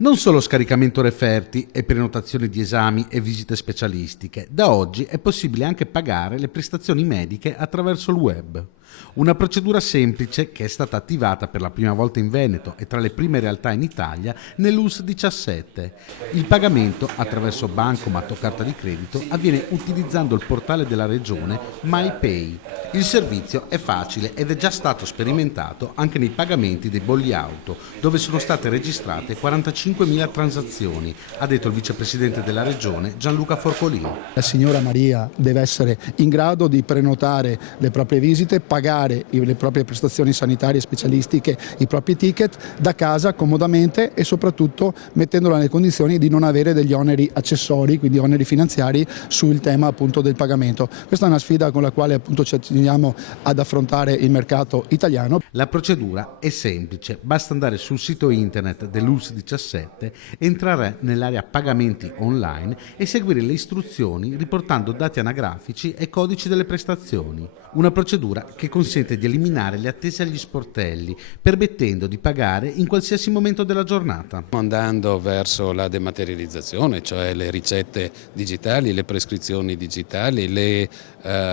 Non solo scaricamento referti e prenotazione di esami e visite specialistiche, da oggi è possibile anche pagare le prestazioni mediche attraverso il web. Una procedura semplice che è stata attivata per la prima volta in Veneto e tra le prime realtà in Italia nell'ULSS 17. Il pagamento attraverso bancomat o carta di credito avviene utilizzando il portale della regione MyPay. Il servizio è facile ed è già stato sperimentato anche nei pagamenti dei bolli auto, dove sono state registrate 45.000 transazioni, ha detto il vicepresidente della regione Gianluca Forcolino. La signora Maria deve essere in grado di prenotare le proprie visite, pagare le proprie prestazioni sanitarie specialistiche, i propri ticket da casa comodamente e soprattutto mettendola nelle condizioni di non avere degli oneri accessori, quindi oneri finanziari sul tema appunto del pagamento. Questa è una sfida con la quale appunto ci accingiamo ad affrontare il mercato italiano. La procedura è semplice, basta andare sul sito internet dell'ULSS 17, entrare nell'area pagamenti online e seguire le istruzioni riportando dati anagrafici e codici delle prestazioni. Una procedura che consente di eliminare le attese agli sportelli, permettendo di pagare in qualsiasi momento della giornata. Andando verso la dematerializzazione, cioè le ricette digitali, le prescrizioni digitali, le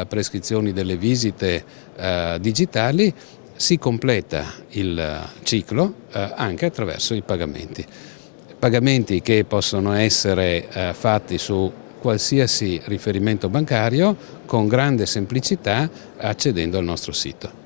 prescrizioni delle visite digitali, si completa il ciclo anche attraverso i pagamenti. Pagamenti che possono essere fatti su qualsiasi riferimento bancario con grande semplicità accedendo al nostro sito.